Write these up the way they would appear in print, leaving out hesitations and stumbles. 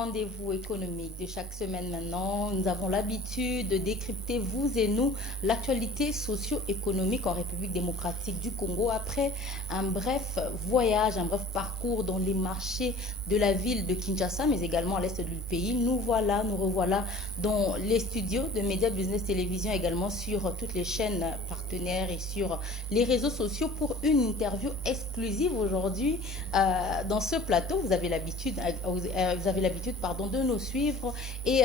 rendez-vous économique de chaque semaine maintenant. Nous avons l'habitude de décrypter, vous et nous, l'actualité socio-économique en République démocratique du Congo après un bref voyage, un bref parcours dans les marchés de la ville de Kinshasa, mais également à l'est du pays. Nous revoilà dans les studios de Média Business Télévision, également sur toutes les chaînes partenaires et sur les réseaux sociaux pour une interview exclusive aujourd'hui. Dans ce plateau, vous avez l'habitude de nous suivre et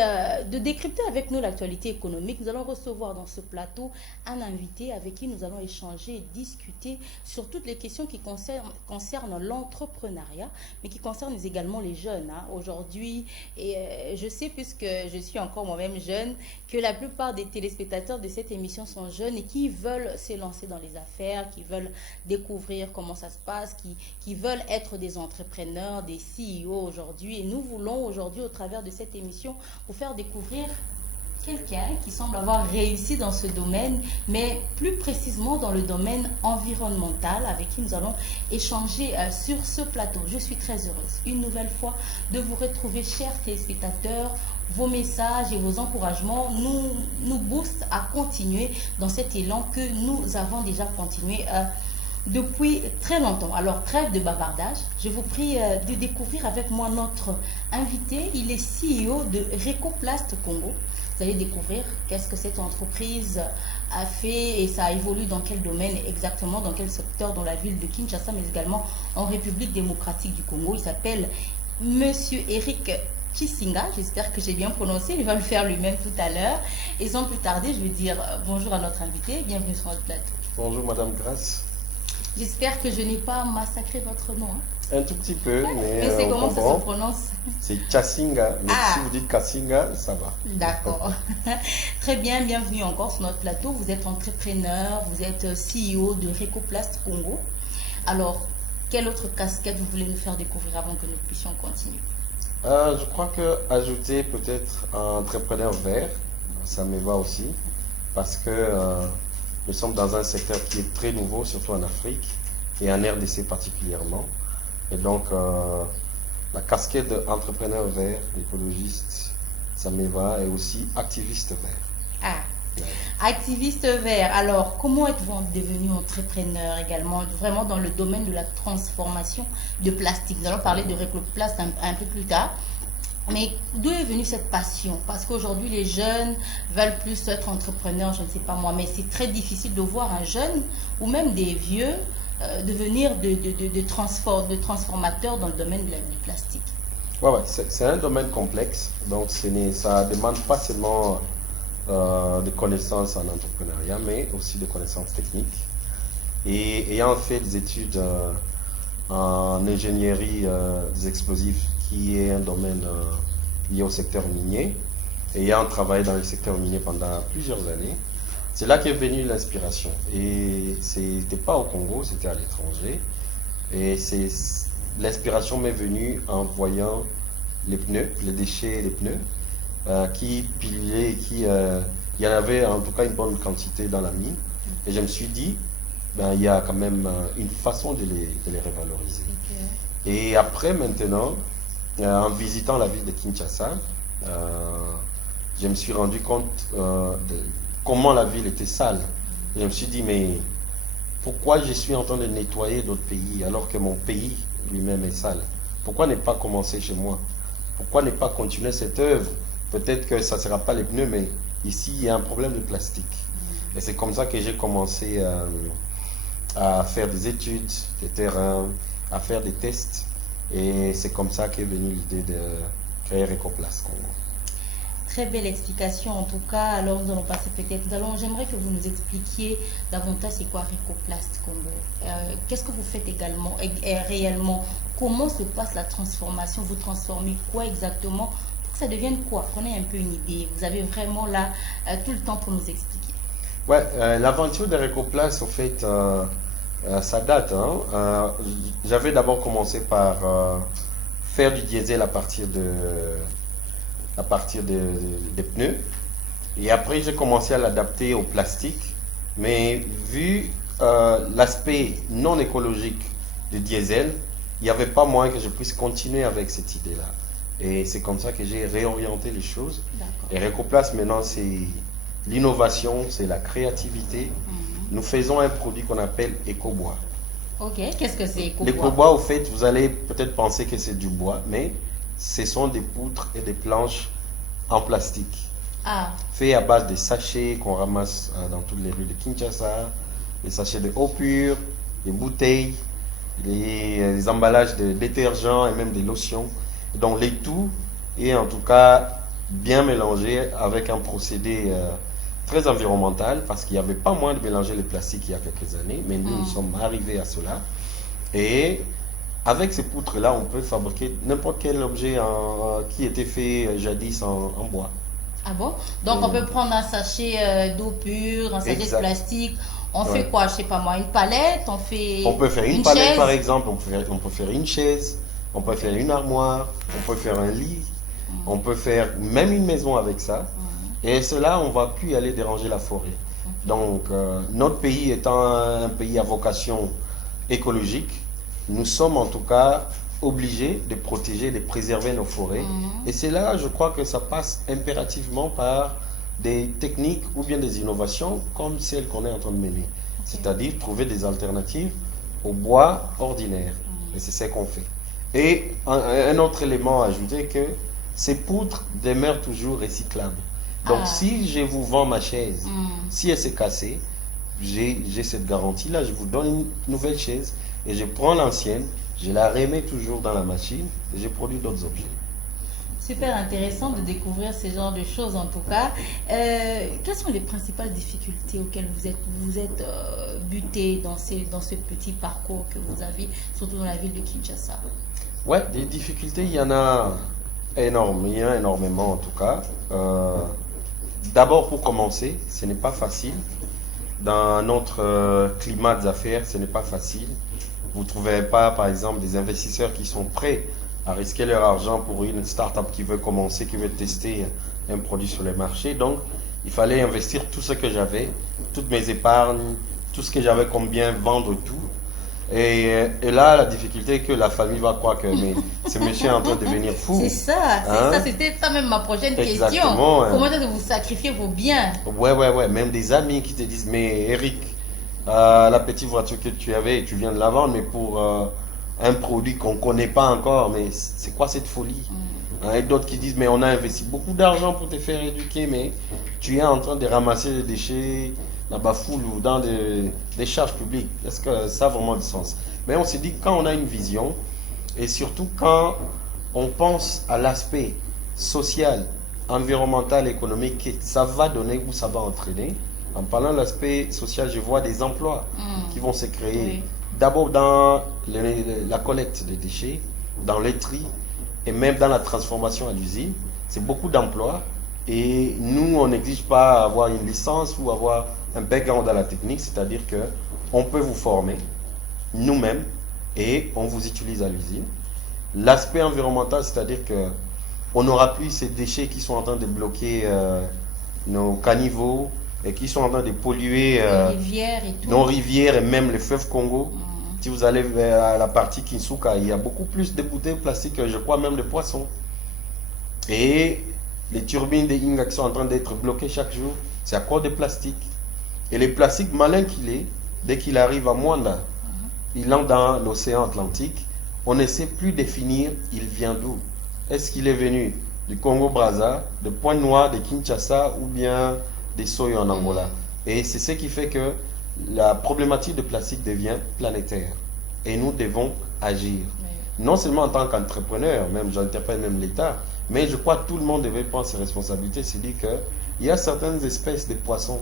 de décrypter avec nous l'actualité économique. Nous allons recevoir dans ce plateau un invité avec qui nous allons échanger et discuter sur toutes les questions qui concernent l'entrepreneuriat, mais qui concernent également les jeunes aujourd'hui. Et je sais, puisque je suis encore moi-même jeune, que la plupart des téléspectateurs de cette émission sont jeunes et qui veulent s'élancer dans les affaires, qui veulent découvrir comment ça se passe, qui veulent être des entrepreneurs, des CEO aujourd'hui. Et nous voulons aujourd'hui, au travers de cette émission, vous faire découvrir quelqu'un qui semble avoir réussi dans ce domaine, mais plus précisément dans le domaine environnemental, avec qui nous allons échanger sur ce plateau. Je suis très heureuse, une nouvelle fois, de vous retrouver, chers téléspectateurs. Vos messages et vos encouragements nous boostent à continuer dans cet élan que nous avons déjà continué depuis très longtemps. Alors, trêve de bavardage, je vous prie de découvrir avec moi notre invité. Il est CEO de Recoplast Congo. Vous allez découvrir qu'est-ce que cette entreprise a fait et ça évolue dans quel domaine exactement, dans quel secteur, dans la ville de Kinshasa, mais également en République démocratique du Congo. Il s'appelle Monsieur Eric Kisinga, j'espère que j'ai bien prononcé, il va le faire lui-même tout à l'heure. Et sans plus tarder, je vais dire bonjour à notre invité, bienvenue sur notre plateau. Bonjour Madame Grace. J'espère que je n'ai pas massacré votre nom. Un tout petit peu, mais c'est comment comprend. ça se prononce? C'est Kasinga, mais si vous dites Kasinga, ça va. D'accord. Très bien, bienvenue encore sur notre plateau. Vous êtes entrepreneur, vous êtes CEO de Recoplast Congo. Alors, quelle autre casquette vous voulez nous faire découvrir avant que nous puissions continuer? Je crois que ajouter peut-être un entrepreneur vert, ça me va aussi, parce que nous sommes dans un secteur qui est très nouveau, surtout en Afrique et en RDC particulièrement. Et donc, la casquette d'entrepreneur vert, écologiste, ça me va, et aussi activiste vert. Ah, ouais. Activiste vert. Alors, comment êtes-vous devenu entrepreneur également, vraiment dans le domaine de la transformation de plastique? Nous allons parler de Recoplast un peu plus tard. Mais d'où est venue cette passion? Parce qu'aujourd'hui, les jeunes veulent plus être entrepreneurs, je ne sais pas moi, mais c'est très difficile de voir un jeune ou même des vieux devenir de transformateurs dans le domaine du plastique. Ouais, c'est un domaine complexe, donc ça ne demande pas seulement de connaissances en entrepreneuriat, mais aussi de connaissances techniques. Et ayant fait des études en ingénierie des explosifs, qui est un domaine lié au secteur minier, et ayant travaillé dans le secteur minier pendant plusieurs années, c'est là qu'est venue l'inspiration. Et c'était pas au Congo, c'était à l'étranger. Et l'inspiration m'est venue en voyant les pneus, les déchets des pneus, qui pilaient, il y en avait en tout cas une bonne quantité dans la mine. Et je me suis dit, il y a quand même une façon de les revaloriser. Okay. Et après, maintenant, en visitant la ville de Kinshasa, je me suis rendu compte de comment la ville était sale. Et je me suis dit, mais pourquoi je suis en train de nettoyer d'autres pays alors que mon pays lui-même est sale? Pourquoi ne pas commencer chez moi? Pourquoi ne pas continuer cette œuvre? Peut-être que ça ne sera pas les pneus, mais ici, il y a un problème de plastique. Et c'est comme ça que j'ai commencé à faire des études, des terrains, à faire des tests. Et c'est comme ça qu'est venue l'idée de créer Recoplast Congo. Très belle explication en tout cas. Alors nous allons passer peut-être. J'aimerais que vous nous expliquiez davantage c'est quoi Recoplast Congo. Qu'est-ce que vous faites également et réellement? Comment se passe la transformation? Vous transformez quoi exactement pour que ça devienne quoi? Qu'on ait un peu une idée. Vous avez vraiment là tout le temps pour nous expliquer. Ouais, l'aventure de Recoplast, au fait, ça date. J'avais d'abord commencé par faire du diesel à partir des pneus. Et après, j'ai commencé à l'adapter au plastique. Mais vu l'aspect non écologique du diesel, il n'y avait pas moyen que je puisse continuer avec cette idée-là. Et c'est comme ça que j'ai réorienté les choses. D'accord. Et Recoplace, maintenant, c'est l'innovation, c'est la créativité. Nous faisons un produit qu'on appelle Ecobois. Ok, qu'est-ce que c'est Ecobois? L'Ecobois, au fait, vous allez peut-être penser que c'est du bois, mais ce sont des poutres et des planches en plastique. Ah, Fait à base de sachets qu'on ramasse dans toutes les rues de Kinshasa, les sachets de eau pure, les bouteilles, les emballages de détergents et même des lotions. Donc les tout est en tout cas bien mélangé avec un procédé très environnemental parce qu'il n'y avait pas moyen de mélanger les plastiques il y a quelques années, mais nous sommes arrivés à cela. Et avec ces poutres-là, on peut fabriquer n'importe quel objet qui était fait jadis en bois. ah bon? Donc on peut prendre un sachet d'eau pure, un sachet Exact. de plastique. On Ouais. fait quoi? Je sais pas moi, une palette, on fait On peut faire une palette chaise. par exemple, on peut faire une chaise, on peut faire une armoire, on peut faire un lit, on peut faire même une maison avec ça. Et cela, on ne va plus aller déranger la forêt. Donc, notre pays étant un pays à vocation écologique, nous sommes en tout cas obligés de protéger, de préserver nos forêts. Et c'est là, je crois que ça passe impérativement par des techniques ou bien des innovations comme celles qu'on est en train de mener. C'est-à-dire trouver des alternatives au bois ordinaire. Et c'est ce qu'on fait. Et un autre élément à ajouter, que ces poutres demeurent toujours recyclables. Donc Ah. si je vous vends ma chaise, si elle s'est cassée, j'ai cette garantie-là, je vous donne une nouvelle chaise et je prends l'ancienne, je la remets toujours dans la machine et je produis d'autres objets. Super intéressant de découvrir ce genre de choses en tout cas. Quelles sont les principales difficultés auxquelles vous êtes buté dans ce petit parcours que vous avez, surtout dans la ville de Kinshasa? Ouais, des difficultés, il y en a énormément, il y en a énormément en tout cas. D'abord pour commencer, ce n'est pas facile. Dans notre climat d'affaires, ce n'est pas facile. Vous ne trouverez pas, par exemple, des investisseurs qui sont prêts à risquer leur argent pour une start-up qui veut commencer, qui veut tester un produit sur le marché. Donc, il fallait investir tout ce que j'avais, toutes mes épargnes, tout ce que j'avais comme bien, vendre tout. Et là, la difficulté est que la famille va croire que mais, ce monsieur est en train de devenir fou. C'est ça, Hein? c'était ça même ma prochaine question. Exactement, hein. Comment est-ce que vous sacrifiez vos biens? Ouais. Même des amis qui te disent, mais Eric, la petite voiture que tu avais, tu viens de la vendre, mais pour un produit qu'on ne connaît pas encore, mais c'est quoi cette folie? Hein, et d'autres qui disent, mais on a investi beaucoup d'argent pour te faire éduquer, mais tu es en train de ramasser des déchets là-bas full ou dans des charges publiques. Est-ce que ça a vraiment du sens? Mais on s'est dit, quand on a une vision, et surtout quand on pense à l'aspect social, environnemental, économique, que ça va donner ou ça va entraîner. En parlant de l'aspect social, je vois des emplois qui vont se créer. Oui. D'abord dans la collecte des déchets, dans les tris et même dans la transformation à l'usine. C'est beaucoup d'emplois. Et nous, on n'exige pas avoir une licence ou avoir un background dans la technique, c'est-à-dire que on peut vous former nous-mêmes et on vous utilise à l'usine. L'aspect environnemental, c'est-à-dire que on n'aura plus ces déchets qui sont en train de bloquer nos caniveaux et qui sont en train de polluer Les rivières et tout. nos rivières et même les fleuves Congo. Si vous allez vers la partie Kinsuka, il y a beaucoup plus de bouteilles plastiques que je crois même de poissons. Et les turbines de Inga qui sont en train d'être bloquées chaque jour, c'est à cause des plastiques. Et les plastiques, malin qu'il est, dès qu'il arrive à Mwanda, il entre dans l'océan Atlantique, on ne sait plus définir il vient d'où. Est-ce qu'il est venu du Congo-Brazza, de Pointe-Noire, de Kinshasa ou bien des Soyo en Angola? Et c'est ce qui fait que la problématique de plastique devient planétaire. Et nous devons agir. Non seulement en tant qu'entrepreneur, même j'interpelle même l'État, mais je crois que tout le monde devait prendre ses responsabilités. C'est dire qu'il y a certaines espèces de poissons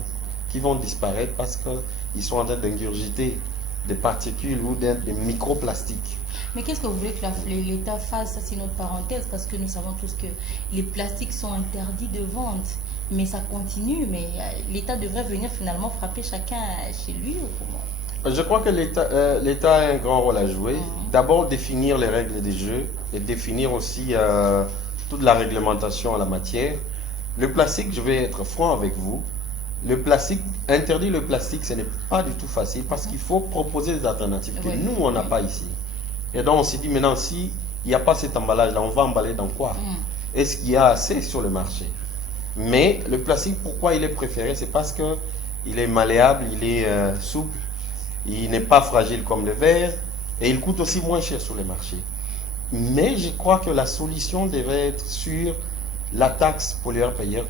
qui vont disparaître parce qu'ils sont en train d'ingurgiter des particules ou des microplastiques. Mais qu'est-ce que vous voulez que l'État fasse? Ça, c'est une autre parenthèse, parce que nous savons tous que les plastiques sont interdits de vente. Mais ça continue, mais l'État devrait venir finalement frapper chacun chez lui ou comment? Je crois que l'État a un grand rôle à jouer. D'abord, définir les règles des jeux et définir aussi toute la réglementation en la matière. Le plastique, je vais être franc avec vous, le plastique, interdire le plastique, ce n'est pas du tout facile parce qu'il faut proposer des alternatives que nous, on n'a pas ici. Et donc, on s'est dit maintenant, si il n'y a pas cet emballage-là, on va emballer dans quoi? Est-ce qu'il y a assez sur le marché? Mais le plastique, pourquoi il est préféré? C'est parce que il est malléable, il est souple, il n'est pas fragile comme le verre et il coûte aussi moins cher sur le marché. Mais je crois que la solution devrait être sur la taxe pollueur-payeur,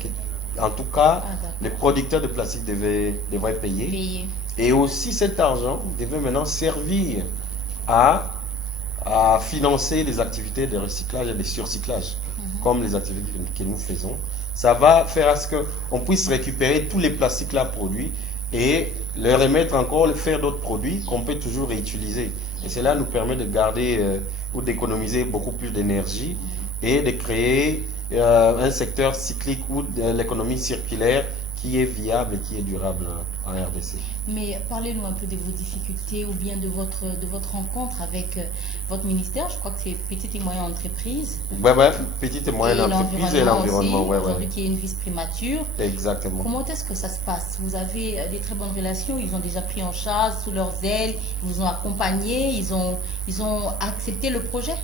en tout cas, les producteurs de plastique devraient payer. Et aussi cet argent devait maintenant servir à financer des activités de recyclage et de surcyclage, comme les activités que nous faisons. Ça va faire à ce qu'on puisse récupérer tous les plastiques là produits et les remettre encore, faire d'autres produits qu'on peut toujours réutiliser. Et cela nous permet de garder ou d'économiser beaucoup plus d'énergie et de créer un secteur cyclique ou de l'économie circulaire qui est viable et qui est durable en RDC. Mais parlez-nous un peu de vos difficultés ou bien de votre rencontre avec votre ministère. Je crois que c'est Petite et Moyenne Entreprise. Oui, Petite et Moyenne Entreprise et l'environnement. Aujourd'hui, qui est une vice-primature. Exactement. Comment est-ce que ça se passe? Vous avez des très bonnes relations, ils ont déjà pris en charge sous leurs ailes, ils vous ont accompagné, ils ont accepté le projet?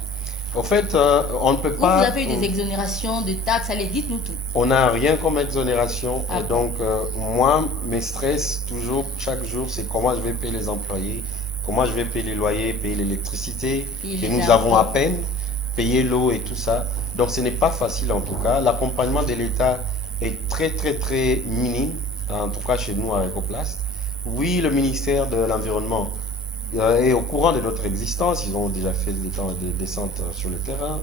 En fait, on ne peut pas... Vous avez eu des exonérations de taxes, allez, dites-nous tout. On n'a rien comme exonération. Et donc, moi, mes stress, toujours, chaque jour, c'est comment je vais payer les employés, comment je vais payer les loyers, payer l'électricité, que nous avons à peine, payer l'eau et tout ça. Donc, ce n'est pas facile en tout cas. L'accompagnement de l'État est très, très, très minime, en tout cas chez nous à Ecoplast. Oui, le ministère de l'Environnement est au courant de notre existence, ils ont déjà fait des descentes sur le terrain,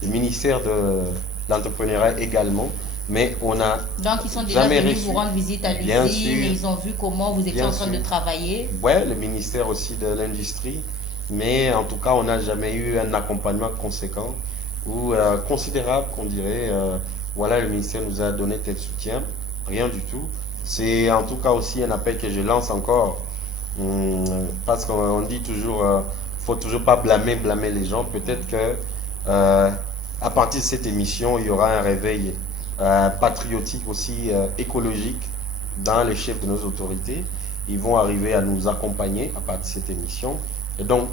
le ministère de l'entrepreneuriat également, mais on a donc ils sont déjà venus vous rendre visite à l'usine et ils ont vu comment vous étiez en train de travailler. Oui, le ministère aussi de l'industrie, mais en tout cas on n'a jamais eu un accompagnement conséquent ou considérable qu'on dirait, voilà, le ministère nous a donné tel soutien, rien du tout. C'est en tout cas aussi un appel que je lance encore. Parce qu'on dit toujours, faut toujours pas blâmer les gens. Peut-être que à partir de cette émission, il y aura un réveil patriotique aussi écologique dans les chefs de nos autorités. Ils vont arriver à nous accompagner à partir de cette émission. Et donc,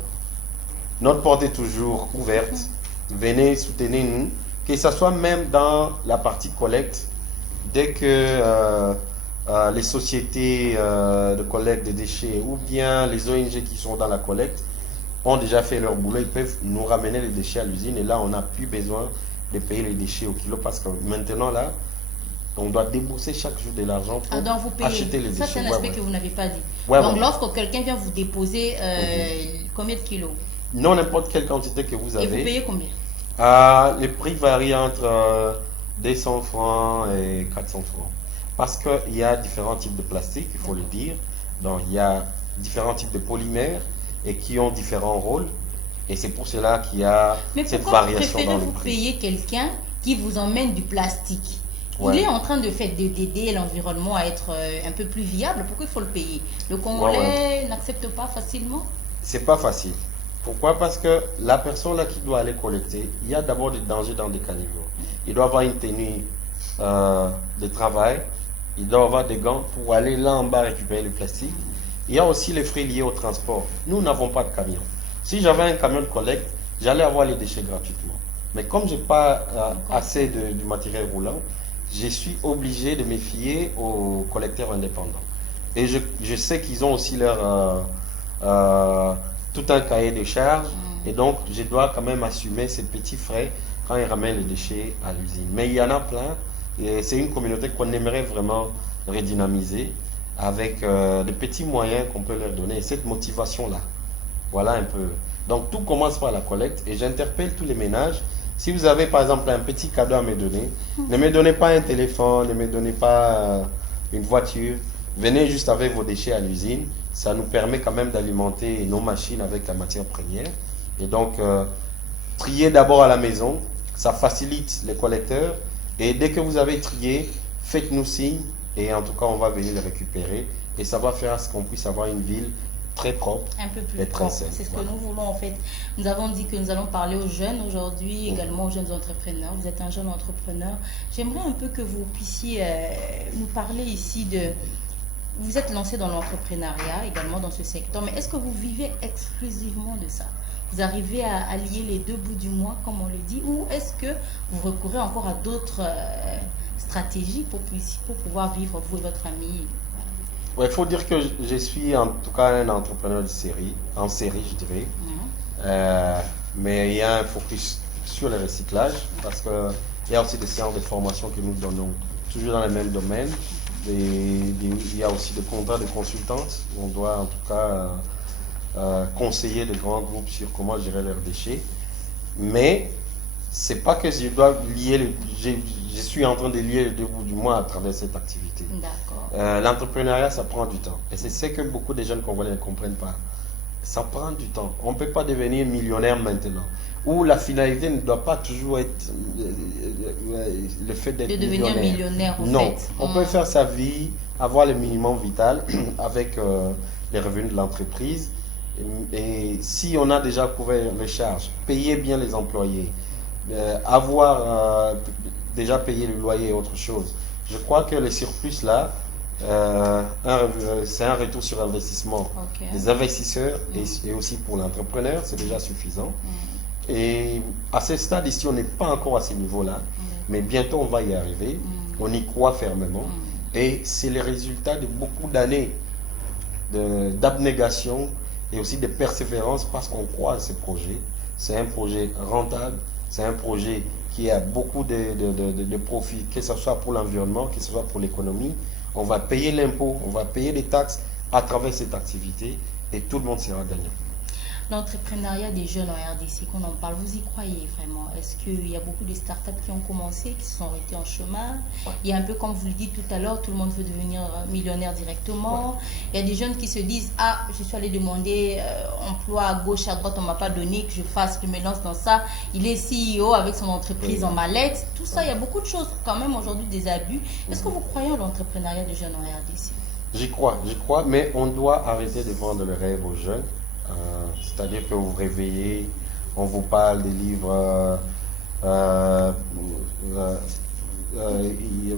notre porte est toujours ouverte. Venez, soutenez-nous, que ce soit même dans la partie collecte, dès que les sociétés de collecte des déchets ou bien les ONG qui sont dans la collecte ont déjà fait leur boulot, ils peuvent nous ramener les déchets à l'usine et là on n'a plus besoin de payer les déchets au kilo parce que maintenant là on doit débourser chaque jour de l'argent pour acheter les déchets. Ça c'est un aspect que vous n'avez pas dit. Donc lorsque quelqu'un vient vous déposer combien de kilos? Non, n'importe quelle quantité que vous avez. Et vous payez combien? Les prix varient entre 200 francs et 400 francs. Parce qu'il y a différents types de plastique, il faut le dire. Donc, il y a différents types de polymères et qui ont différents rôles. Et c'est pour cela qu'il y a cette variation dans le prix. Mais pourquoi préférez-vous payer quelqu'un qui vous emmène du plastique? Il est en train d'aider l'environnement à être un peu plus viable. Pourquoi il faut le payer? Le Congolais n'accepte pas facilement? C'est pas facile. Pourquoi? Parce que la personne là qui doit aller collecter, il y a d'abord des dangers dans des caniveaux. Il doit avoir une tenue de travail. Il doit avoir des gants pour aller là en bas récupérer le plastique. Il y a aussi les frais liés au transport. Nous n'avons pas de camion. Si j'avais un camion de collecte, j'allais avoir les déchets gratuitement. Mais comme je n'ai pas assez du matériel roulant, je suis obligé de me fier aux collecteurs indépendants. Et je sais qu'ils ont aussi tout un cahier de charges. Et donc, je dois quand même assumer ces petits frais quand ils ramènent les déchets à l'usine. Mais il y en a plein. Et c'est une communauté qu'on aimerait vraiment redynamiser avec des petits moyens qu'on peut leur donner. Et cette motivation-là, voilà un peu. Donc tout commence par la collecte et j'interpelle tous les ménages. Si vous avez par exemple un petit cadeau à me donner, ne me donnez pas un téléphone, ne me donnez pas une voiture. Venez juste avec vos déchets à l'usine. Ça nous permet quand même d'alimenter nos machines avec la matière première. Et donc, trier d'abord à la maison, ça facilite les collecteurs. Et dès que vous avez trié, faites-nous signe et en tout cas on va venir les récupérer et ça va faire à ce qu'on puisse avoir une ville très propre, un peu plus et très propre. saine. C'est ce que nous voulons en fait. Nous avons dit que nous allons parler aux jeunes aujourd'hui, également aux jeunes entrepreneurs. Vous êtes un jeune entrepreneur. J'aimerais un peu que vous puissiez nous parler ici de... Vous êtes lancé dans l'entrepreneuriat, également dans ce secteur, mais est-ce que vous vivez exclusivement de ça? vous arrivez à lier les deux bouts du mois, comme on le dit, ou est-ce que vous recourez encore à d'autres stratégies pour pouvoir vivre, vous et votre famille? Ouais, il faut dire que je suis en tout cas un entrepreneur en série, je dirais. Mais il y a un focus sur le recyclage parce qu'il y a aussi des séances de formation que nous donnons toujours dans le même domaine. Il y a aussi des contrats de consultance où on doit en tout cas conseiller de grands groupes sur comment gérer leurs déchets. Mais c'est pas que je dois lier, je suis en train de lier les deux bouts du mois à travers cette activité. D'accord. L'entrepreneuriat, ça prend du temps. Et c'est ce que beaucoup de jeunes Congolais ne comprennent pas. Ça prend du temps. On ne peut pas devenir millionnaire maintenant. Ou la finalité ne doit pas toujours être le fait d'être devenir millionnaire. Non, on peut faire sa vie, avoir le minimum vital avec les revenus de l'entreprise. Et si on a déjà couvert les charges, payer bien les employés, avoir déjà payé le loyer et autre chose. Je crois que le surplus là, c'est un retour sur investissement des investisseurs et aussi pour l'entrepreneur, c'est déjà suffisant. Et à ce stade ici, on n'est pas encore à ce niveau-là, mais bientôt on va y arriver. On y croit fermement. Et c'est le résultat de beaucoup d'années d'abnégation et aussi de persévérance parce qu'on croit à ce projet. C'est un projet rentable, c'est un projet qui a beaucoup de profits, que ce soit pour l'environnement, que ce soit pour l'économie. On va payer l'impôt, on va payer les taxes à travers cette activité et tout le monde sera gagnant. L'entrepreneuriat des jeunes en RDC, qu'on en parle, vous y croyez vraiment? Est-ce qu'il y a beaucoup de startups qui ont commencé, qui se sont arrêtées en chemin? Il y a un peu, comme vous le dites tout à l'heure, tout le monde veut devenir millionnaire directement. Il y a des jeunes qui se disent, ah, je suis allé demander emploi à gauche, à droite, on ne m'a pas donné, que je fasse, que je me lance dans ça. Il est CEO avec son entreprise en mallette. Tout ça, il y a beaucoup de choses quand même aujourd'hui, des abus. Est-ce que vous croyez en l'entrepreneuriat des jeunes en RDC? J'y crois, mais on doit arrêter de vendre le rêve aux jeunes. C'est-à-dire que vous vous réveillez, on vous parle des livres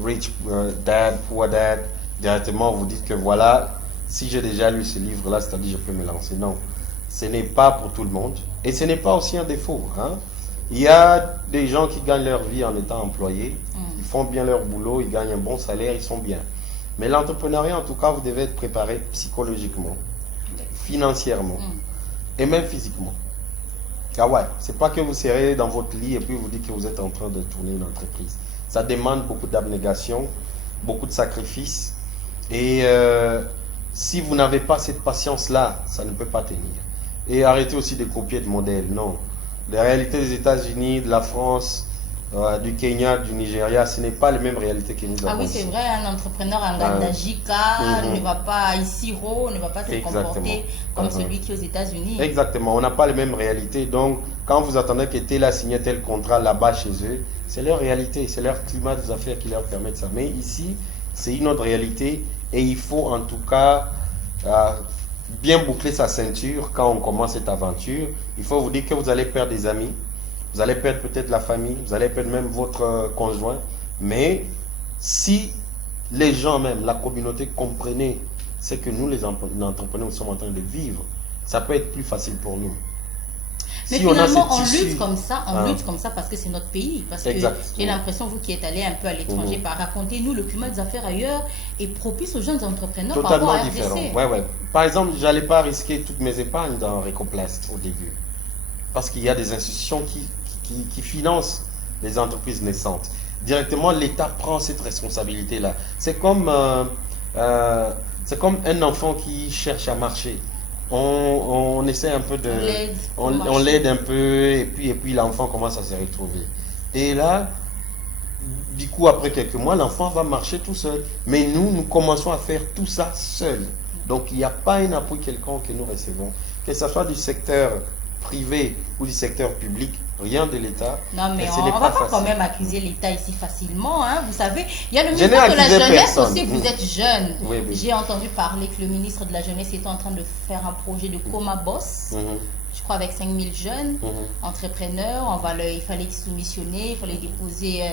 Rich Dad, Poor Dad. Directement, vous dites que voilà, si j'ai déjà lu ce livre-là, c'est-à-dire je peux me lancer. Non, ce n'est pas pour tout le monde. Et ce n'est pas aussi un défaut. Il y a des gens qui gagnent leur vie en étant employés. Ils font bien leur boulot, ils gagnent un bon salaire, ils sont bien. Mais l'entrepreneuriat, en tout cas, vous devez être préparé psychologiquement, financièrement et même physiquement. Ah ouais, c'est pas que vous serez dans votre lit et puis vous dites que vous êtes en train de tourner une entreprise. Ça demande beaucoup d'abnégation, beaucoup de sacrifices. Et si vous n'avez pas cette patience-là, ça ne peut pas tenir. Et arrêtez aussi de copier de modèles. Non. Les réalités des États-Unis, de la France, du Kenya, du Nigeria, ce n'est pas les mêmes réalités que nous avons. Ah oui, c'est vrai, un entrepreneur en Gandajika ne va pas ici, ne va pas se comporter comme celui qui est aux États-Unis. Exactement, on n'a pas les mêmes réalités. Donc, quand vous attendez que tel a signé tel contrat là-bas chez eux, c'est leur réalité, c'est leur climat des affaires qui leur permet ça. Mais ici, c'est une autre réalité et il faut en tout cas bien boucler sa ceinture quand on commence cette aventure. Il faut vous dire que vous allez perdre des amis. Vous allez perdre peut-être la famille, vous allez perdre même votre conjoint. Mais si les gens même, la communauté comprenait ce que nous, les entrepreneurs, nous sommes en train de vivre, ça peut être plus facile pour nous. Mais si finalement, on lutte comme ça, lutte comme ça parce que c'est notre pays. Parce que j'ai l'impression, vous qui êtes allé un peu à l'étranger, racontez-nous, le climat des affaires ailleurs est propice aux jeunes entrepreneurs. Totalement différent. Ouais. Par exemple, je n'allais pas risquer toutes mes épargnes dans Recoplast au début. Parce qu'il y a des institutions qui financent les entreprises naissantes. Directement, l'État prend cette responsabilité-là. C'est comme un enfant qui cherche à marcher. On essaie un peu de... On l'aide un peu et puis l'enfant commence à se retrouver. Et là, du coup, après quelques mois, l'enfant va marcher tout seul. Mais nous commençons à faire tout ça seul. Donc, il n'y a pas un appui quelconque que nous recevons. Que ce soit du secteur privé ou du secteur public, rien de l'État. Non, mais on ne va pas quand même accuser l'État ici facilement. Vous savez, il y a le ministre de la Jeunesse aussi, vous êtes jeune. Oui. J'ai entendu parler que le ministre de la Jeunesse est en train de faire un projet de Coma Boss. je crois, avec 5000 jeunes entrepreneurs. Il fallait les soumissionner, il fallait déposer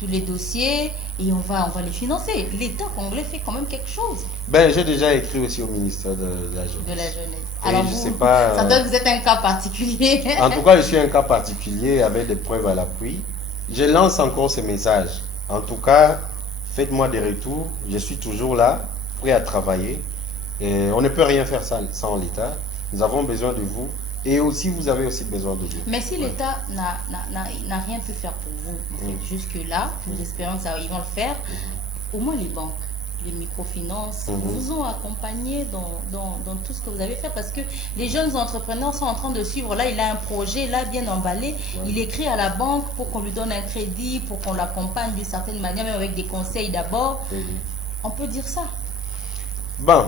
tous les dossiers et on va les financer. L'État congolais fait quand même quelque chose. Ben, j'ai déjà écrit aussi au ministère de la Jeunesse. De la jeunesse. Et Alors, je sais pas, ça doit vous être un cas particulier. En tout cas, je suis un cas particulier avec des preuves à l'appui. Je lance encore ces messages. En tout cas, faites-moi des retours. Je suis toujours là, prêt à travailler. Et on ne peut rien faire sans l'État. Nous avons besoin de vous. Et aussi, vous avez aussi besoin de nous. Mais si l'État n'a rien pu faire pour vous, en fait, jusque-là, nous espérons qu'ils vont le faire, au moins les banques, les microfinances vous ont accompagné dans tout ce que vous avez fait, parce que les jeunes entrepreneurs sont en train de suivre. Là, il a un projet, là, bien emballé. Il écrit à la banque pour qu'on lui donne un crédit, pour qu'on l'accompagne d'une certaine manière, même avec des conseils d'abord. On peut dire ça. Bon,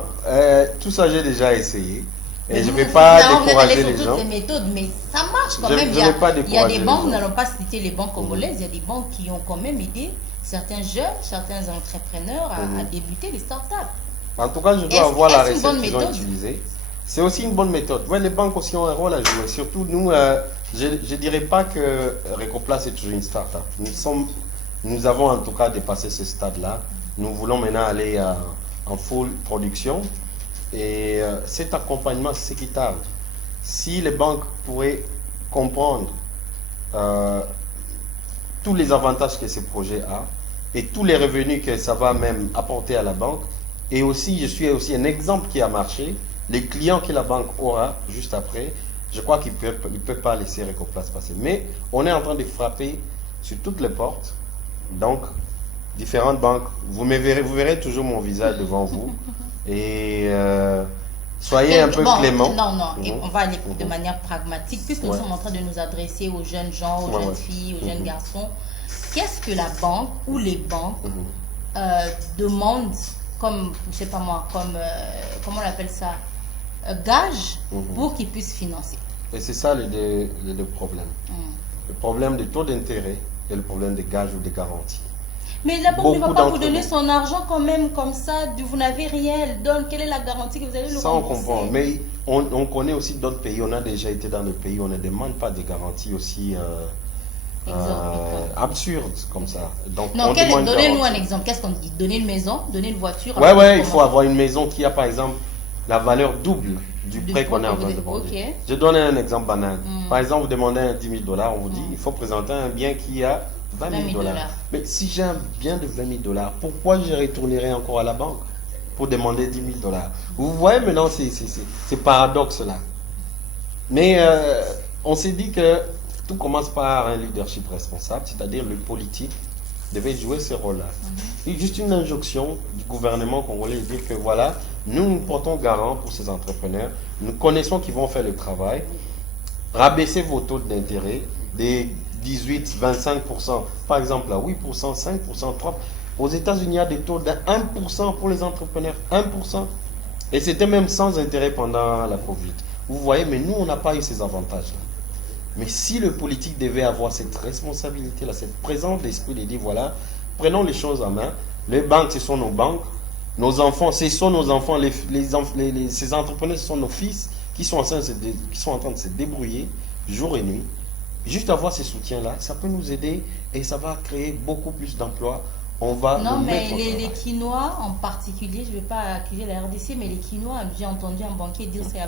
tout ça, j'ai déjà essayé. Et je ne vais pas décourager les gens. Toutes les méthodes, mais ça marche quand même. Je ne vais pas Il y a des décourager banques, nous n'allons pas citer les banques congolaises, il y a des banques qui ont quand même aidé certains jeunes, certains entrepreneurs à débuter les startups. En tout cas, je dois avoir la recette bonne qu'ils ont méthode? utilisée. C'est aussi une bonne méthode. Ouais, les banques aussi ont un rôle à jouer. Surtout nous, je ne dirais pas que Recoplast est toujours une startup. Nous avons en tout cas dépassé ce stade-là. Nous voulons maintenant aller en full production. Et cet accompagnement, c'est ce qui tarde. Si les banques pourraient comprendre tous les avantages que ce projet a et tous les revenus que ça va même apporter à la banque, et aussi, je suis aussi un exemple qui a marché, les clients que la banque aura juste après, je crois qu'ils ne peuvent pas laisser Recoplast passer. Mais on est en train de frapper sur toutes les portes. Donc, différentes banques, vous verrez toujours mon visage devant vous. Et soyez un peu clément. Non, on va aller de manière pragmatique, puisque nous sommes en train de nous adresser aux jeunes gens, aux jeunes filles, aux jeunes garçons. Qu'est-ce que la banque ou les banques demandent comme, je sais pas moi, comme, comment on appelle ça, gage pour qu'ils puissent financer? Et c'est ça le problème. Le problème des taux d'intérêt et le problème des gages ou des garanties. Mais la banque ne va pas vous donner son argent quand même comme ça, vous n'avez rien, elle donne. Quelle est la garantie que vous allez le rembourser? Ça, on comprend. Mais on connaît aussi d'autres pays, on a déjà été dans des pays où on ne demande pas des garanties aussi absurdes comme ça. Donc, non, donnez-nous un exemple. Qu'est-ce qu'on dit? Donner une maison, donner une voiture? Ouais, il faut avoir une maison qui a par exemple la valeur double du prêt qu'on est en train de demander. Je donne un exemple banal. Par exemple, vous demandez un 10 000 $, on vous dit il faut présenter un bien qui a 20 000 $. Mais si j'ai un bien de 20 000 $, pourquoi je retournerai encore à la banque pour demander 10 000 $? Vous voyez maintenant ces paradoxes-là. Mais on s'est dit que tout commence par un leadership responsable, c'est-à-dire le politique devait jouer ce rôle-là. Et juste une injonction du gouvernement congolais, dire que voilà, nous portons garant pour ces entrepreneurs, nous connaissons qu'ils vont faire le travail, rabaissez vos taux d'intérêt des 18, 25%, par exemple à 8%, 5%, 3%. Aux États-Unis, il y a des taux de 1% pour les entrepreneurs, 1%. Et c'était même sans intérêt pendant la Covid. Vous voyez, mais nous, on n'a pas eu ces avantages-là. Mais si le politique devait avoir cette responsabilité-là, cette présence d'esprit de dire, voilà, prenons les choses en main, les banques, ce sont nos banques, nos enfants, ce sont nos enfants, ces entrepreneurs, ce sont nos fils qui sont en train de se débrouiller jour et nuit. Juste avoir ces soutiens-là, ça peut nous aider et ça va créer beaucoup plus d'emplois. On va non, mais les Quinois en particulier, je ne vais pas accuser la RDC, mais les Quinois, j'ai entendu un banquier dire ça.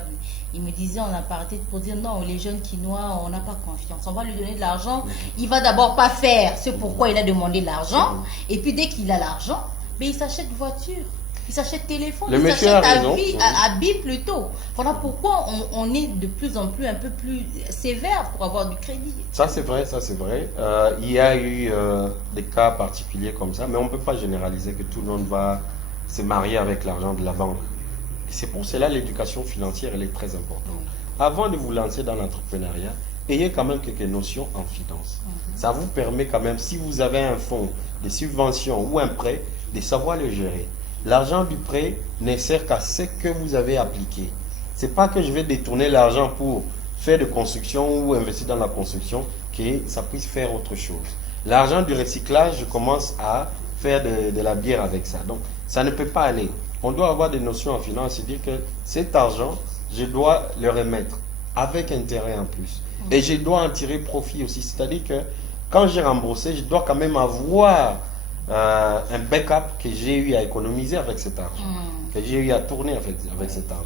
Il me disait, on a pas arrêté pour dire non, les jeunes Quinois, on n'a pas confiance. On va lui donner de l'argent. Il va d'abord pas faire ce pourquoi il a demandé l'argent. Et puis dès qu'il a l'argent, mais il s'achète voiture. Il s'achète téléphone, il s'achète habit plutôt. Voilà pourquoi on est de plus en plus un peu plus sévère pour avoir du crédit. Ça c'est vrai, ça c'est vrai. Il y a eu des cas particuliers comme ça, mais on ne peut pas généraliser que tout le monde va se marier avec l'argent de la banque. C'est pour cela l'éducation financière elle est très importante. Avant de vous lancer dans l'entrepreneuriat, ayez quand même quelques notions en finance. Ça vous permet quand même, si vous avez un fonds de subvention ou un prêt, de savoir le gérer. L'argent du prêt ne sert qu'à ce que vous avez appliqué. Ce n'est pas que je vais détourner l'argent pour faire de construction ou investir dans la construction, que ça puisse faire autre chose. L'argent du recyclage, je commence à faire de la bière avec ça. Donc, ça ne peut pas aller. On doit avoir des notions en finance et dire que cet argent, je dois le remettre. avec intérêt en plus. Et je dois en tirer profit aussi. C'est-à-dire que quand j'ai remboursé, je dois quand même avoir un backup que j'ai eu à économiser avec cet argent, que j'ai eu à tourner avec cet argent.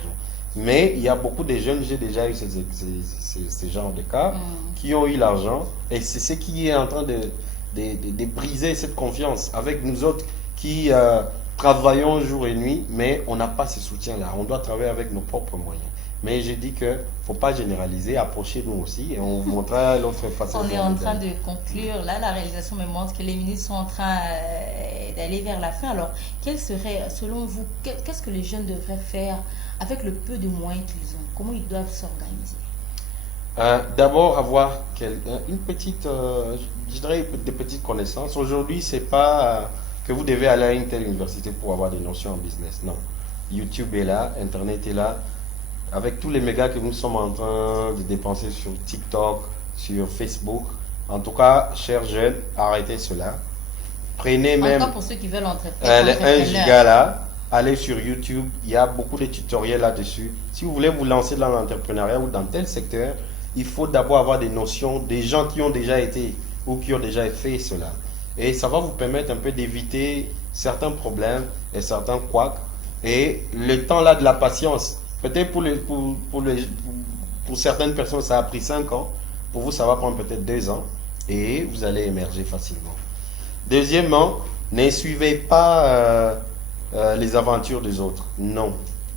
Mais il y a beaucoup de jeunes, j'ai déjà eu ces genres de cas, qui ont eu l'argent, et c'est ce qui est en train de briser cette confiance avec nous autres qui travaillons jour et nuit, mais on n'a pas ce soutien-là. On doit travailler avec nos propres moyens. Mais j'ai dit qu'il ne faut pas généraliser, approchez-nous aussi et on vous montrera l'autre façon. On est en train de conclure. Là, la réalisation me montre que les ministres sont en train d'aller vers la fin. Alors, quel serait, selon vous, qu'est-ce que les jeunes devraient faire avec le peu de moyens qu'ils ont? Comment ils doivent s'organiser? D'abord, avoir une petite, je dirais des petites connaissances. Aujourd'hui, ce n'est pas que vous devez aller à une telle université pour avoir des notions en business. Non. YouTube est là, Internet est là. Avec tous les mégas que nous sommes en train de dépenser sur TikTok, sur Facebook, en tout cas, chers jeunes, arrêtez cela. Prenez même encore pour ceux qui veulent les 1 giga là, allez sur YouTube, il y a beaucoup de tutoriels là-dessus. Si vous voulez vous lancer dans l'entrepreneuriat ou dans tel secteur, il faut d'abord avoir des notions des gens qui ont déjà été ou qui ont déjà fait cela. Et ça va vous permettre un peu d'éviter certains problèmes et certains couacs. Et le temps là de la patience, peut-être pour certaines personnes, ça a pris 5 ans. Pour vous, ça va prendre peut-être 2 ans. Et vous allez émerger facilement. Deuxièmement, ne suivez pas les aventures des autres. Non.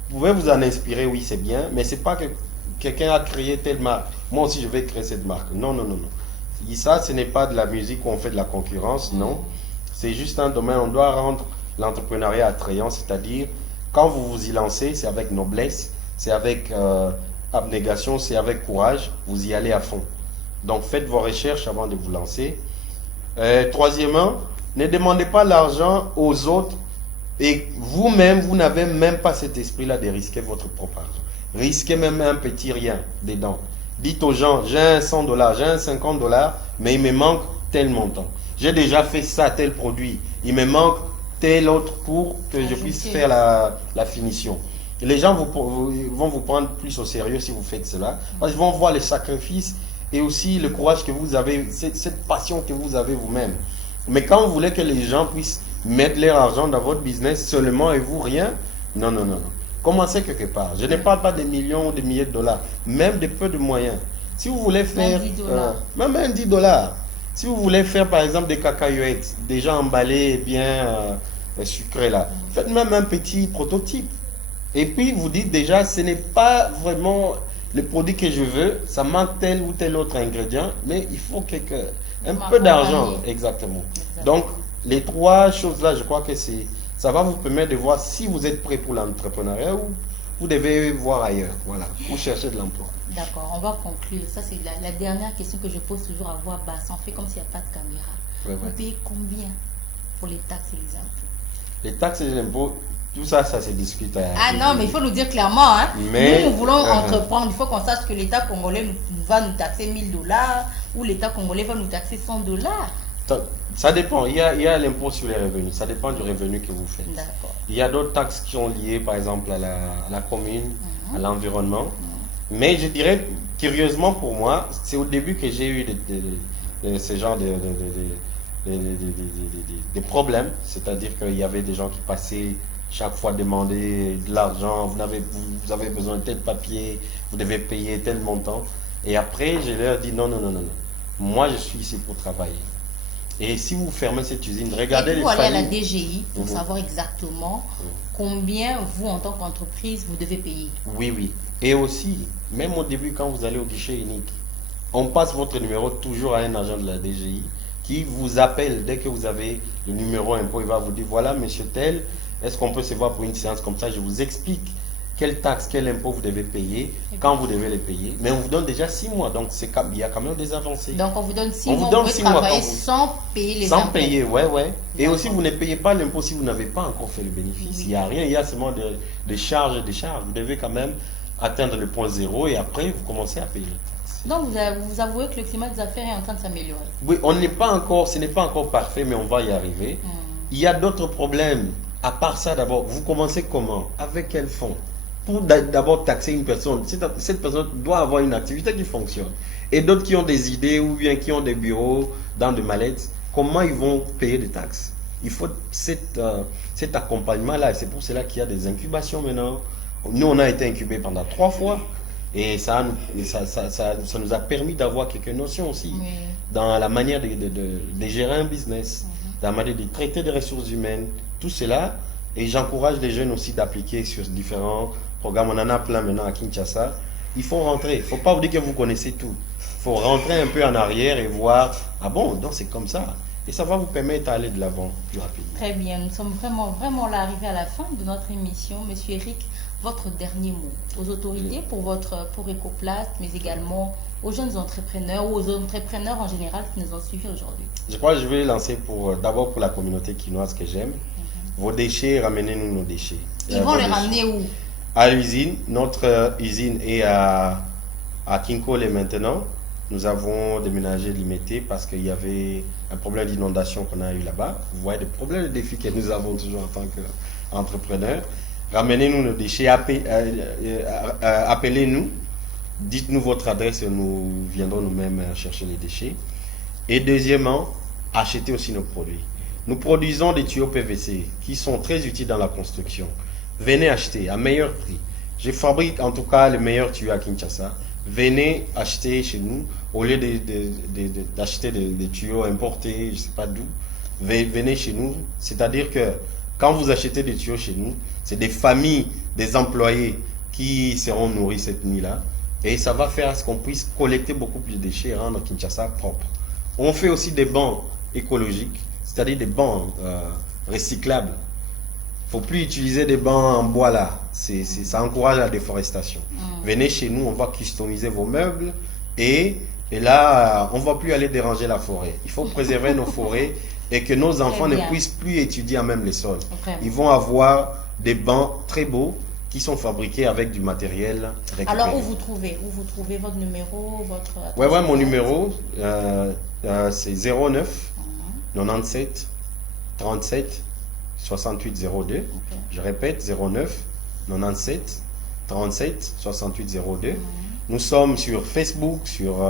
Vous pouvez vous en inspirer, oui, c'est bien. Mais ce n'est pas que quelqu'un a créé telle marque. Moi aussi, je vais créer cette marque. Non, non, non, non. Ça, ce n'est pas de la musique où on fait de la concurrence. Non. C'est juste un domaine. On doit rendre l'entrepreneuriat attrayant. C'est-à-dire, quand vous vous y lancez, c'est avec noblesse. C'est avec abnégation, c'est avec courage, vous y allez à fond. Donc faites vos recherches avant de vous lancer. Troisièmement, ne demandez pas l'argent aux autres et vous-même, vous n'avez même pas cet esprit-là de risquer votre propre argent. Risquez même un petit rien dedans. Dites aux gens, j'ai un $100, j'ai un $50, mais il me manque tel montant. J'ai déjà fait ça, tel produit. Il me manque tel autre pour que je puisse faire la finition. Les gens vont vous prendre plus au sérieux si vous faites cela. Parce qu'ils vont voir les sacrifices et aussi le courage que vous avez, cette passion que vous avez vous-même. Mais quand vous voulez que les gens puissent mettre leur argent dans votre business seulement et vous rien, non, non, non, non. Commencez quelque part. Je ne parle pas des millions ou des milliers de dollars, même de peu de moyens. Si vous voulez faire... Même un $10. Si vous voulez faire par exemple des cacahuètes, déjà emballés bien sucrés là, faites même un petit prototype. Et puis vous dites déjà, ce n'est pas vraiment le produit que je veux, ça manque tel ou tel autre ingrédient, mais il faut un peu d'argent. Exactement. Donc les 3 choses là, je crois que ça va vous permettre de voir si vous êtes prêt pour l'entrepreneuriat ou vous devez voir ailleurs, voilà, ou chercher de l'emploi. D'accord, on va conclure. Ça, c'est la dernière question que je pose toujours à voix basse. On fait comme s'il n'y a pas de caméra. Vous payez combien pour les taxes et les impôts? Les taxes et les impôts, tout ça, ça se discute. Non, mais il faut nous dire clairement. Hein. Nous voulons entreprendre. Il faut qu'on sache que l'État congolais va nous taxer $1000 ou l'État congolais va nous taxer $100. Ça dépend. Il y a l'impôt sur les revenus. Ça dépend du revenu que vous faites. Il y a d'autres taxes qui sont liées, par exemple, à la commune, à l'environnement. Mais je dirais, curieusement pour moi, c'est au début que j'ai eu ce genre de problèmes. C'est-à-dire qu'il y avait des gens qui passaient chaque fois demander de l'argent. Vous avez besoin de tel papier, vous devez payer tel montant. Et après, je leur dis non, non, non, non, non. Moi, je suis ici pour travailler. Et si vous fermez cette usine, regardez les familles. Vous allez à la DGI pour savoir exactement combien vous, en tant qu'entreprise, vous devez payer. Oui, oui. Et aussi, même au début, quand vous allez au guichet unique, on passe votre numéro toujours à un agent de la DGI qui vous appelle dès que vous avez le numéro impôt. Il va vous dire, voilà, monsieur tel, est-ce qu'on peut se voir pour une séance comme ça? Je vous explique quelle taxe, quel impôt vous devez payer, quand vous devez les payer. Mais on vous donne déjà 6 mois, donc il y a quand même des avancées. Donc on vous donne 6 mois, vous pouvez travailler sans payer les impôts. Sans payer, ouais. Et aussi, vous ne payez pas l'impôt si vous n'avez pas encore fait le bénéfice. Il n'y a rien, il y a seulement des charges et des charges. Vous devez quand même atteindre le point zéro et après, vous commencez à payer. Donc vous avouez que le climat des affaires est en train de s'améliorer. Oui, ce n'est pas encore parfait, mais on va y arriver. Il y a d'autres problèmes. À part ça, d'abord, vous commencez comment? Avec quel fonds? pour d'abord taxer une personne, cette personne doit avoir une activité qui fonctionne. Et d'autres qui ont des idées ou bien qui ont des bureaux dans des mallettes, comment ils vont payer des taxes? Il faut cet accompagnement-là. Et c'est pour cela qu'il y a des incubations maintenant. Nous, on a été incubés pendant 3 fois. Et ça nous a permis d'avoir quelques notions aussi dans la manière de gérer un business, dans la manière de traiter des ressources humaines, tout cela. Et j'encourage les jeunes aussi d'appliquer sur différents programmes. On en a plein maintenant à Kinshasa. Il faut rentrer. Il ne faut pas vous dire que vous connaissez tout. Il faut rentrer un peu en arrière et voir, ah bon, donc c'est comme ça. Et ça va vous permettre d'aller de l'avant plus rapidement. Très bien. Nous sommes vraiment là, arrivés à la fin de notre émission. Monsieur Eric, votre dernier mot aux autorités pour Ecoplast, mais également aux jeunes entrepreneurs ou aux entrepreneurs en général qui nous ont suivis aujourd'hui. Je crois que je vais lancer d'abord pour la communauté quinoise que j'aime. Vos déchets, ramenez-nous nos déchets. Ils vont les ramener où? À l'usine. Notre usine est à Kinkole maintenant. Nous avons déménagé limité parce qu'il y avait un problème d'inondation qu'on a eu là-bas. Vous voyez des problèmes, des défis que nous avons toujours en tant qu'entrepreneurs. Ramenez-nous nos déchets, appelez-nous, dites-nous votre adresse et nous viendrons nous-mêmes chercher les déchets. Et deuxièmement, achetez aussi nos produits. Nous produisons des tuyaux PVC qui sont très utiles dans la construction. Venez acheter à meilleur prix. Je fabrique en tout cas les meilleurs tuyaux à Kinshasa. Venez acheter chez nous au lieu d'acheter des tuyaux importés, je ne sais pas d'où. Venez chez nous. C'est-à-dire que quand vous achetez des tuyaux chez nous, c'est des familles, des employés qui seront nourris cette nuit-là. Et ça va faire à ce qu'on puisse collecter beaucoup plus de déchets et rendre Kinshasa propre. On fait aussi des bancs écologiques, c'est-à-dire des bancs recyclables. Il ne faut plus utiliser des bancs en bois là. Ça encourage la déforestation. Venez chez nous, on va customiser vos meubles et là, on ne va plus aller déranger la forêt. Il faut préserver nos forêts et que nos enfants ne puissent plus étudier à même les sols. Ils vont avoir des bancs très beaux qui sont fabriqués avec du matériel récupéré. Alors, où vous trouvez votre numéro, votre... Ouais, mon numéro, c'est 09 97 37 68 02. Je répète, 09 97 37 68 02. Nous sommes sur Facebook, sur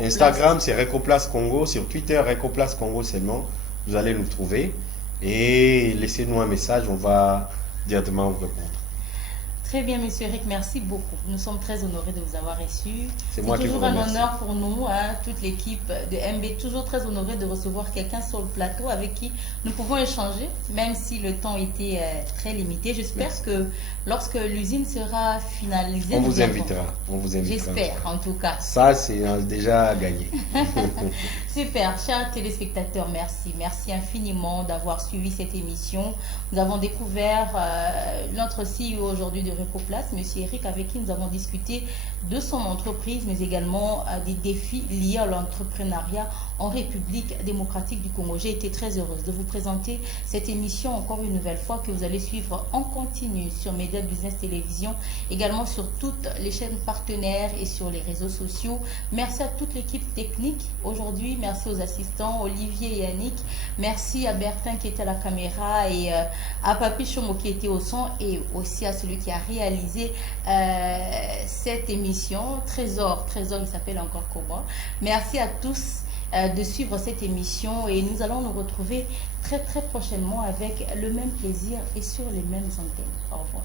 Instagram, c'est Recoplast Congo, sur Twitter, Recoplast Congo seulement. Vous allez nous trouver et laissez-nous un message, on va directement vous répondre. Très bien, monsieur Eric, merci beaucoup. Nous sommes très honorés de vous avoir reçu. C'est moi qui vous remercie. remercie. Toujours un honneur pour nous, toute l'équipe de MB, toujours très honoré de recevoir quelqu'un sur le plateau avec qui nous pouvons échanger, même si le temps était très limité. J'espère que lorsque l'usine sera finalisée, on vous invitera. J'espère, en tout cas. Ça, c'est déjà gagné. Super, chers téléspectateurs, merci. Merci infiniment d'avoir suivi cette émission. Nous avons découvert notre CEO aujourd'hui de Recoplast, M. Eric, avec qui nous avons discuté de son entreprise, mais également des défis liés à l'entrepreneuriat en République démocratique du Congo. J'ai été très heureuse de vous présenter cette émission encore une nouvelle fois que vous allez suivre en continu sur Média Business Télévision, également sur toutes les chaînes partenaires et sur les réseaux sociaux. Merci à toute l'équipe technique aujourd'hui. Merci aux assistants, Olivier et Yannick. Merci à Bertin qui était à la caméra et à Papi Chomo qui était au son et aussi à celui qui a réalisé cette émission. Trésor, il s'appelle encore Cobra. Merci à tous de suivre cette émission et nous allons nous retrouver très prochainement avec le même plaisir et sur les mêmes antennes. Au revoir.